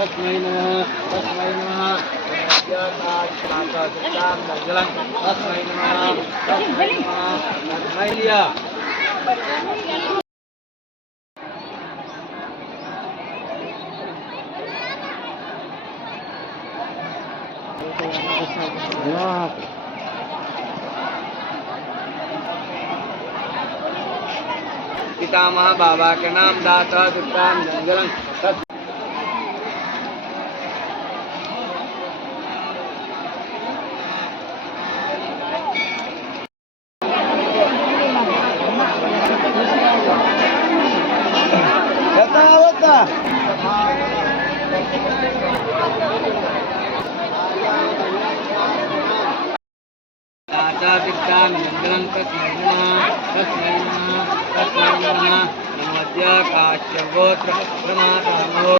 तस्मै नमः तस्मै नमः तस्मै नमः तस्मै लिया पितामह बाबा के नाम दाता दुष्टान जंगलन दाता दुष्टान जंगलन तस्मै नमः तस्मै नमः तस्मै नमः नमोद्य काश्यगोत्र प्रमाता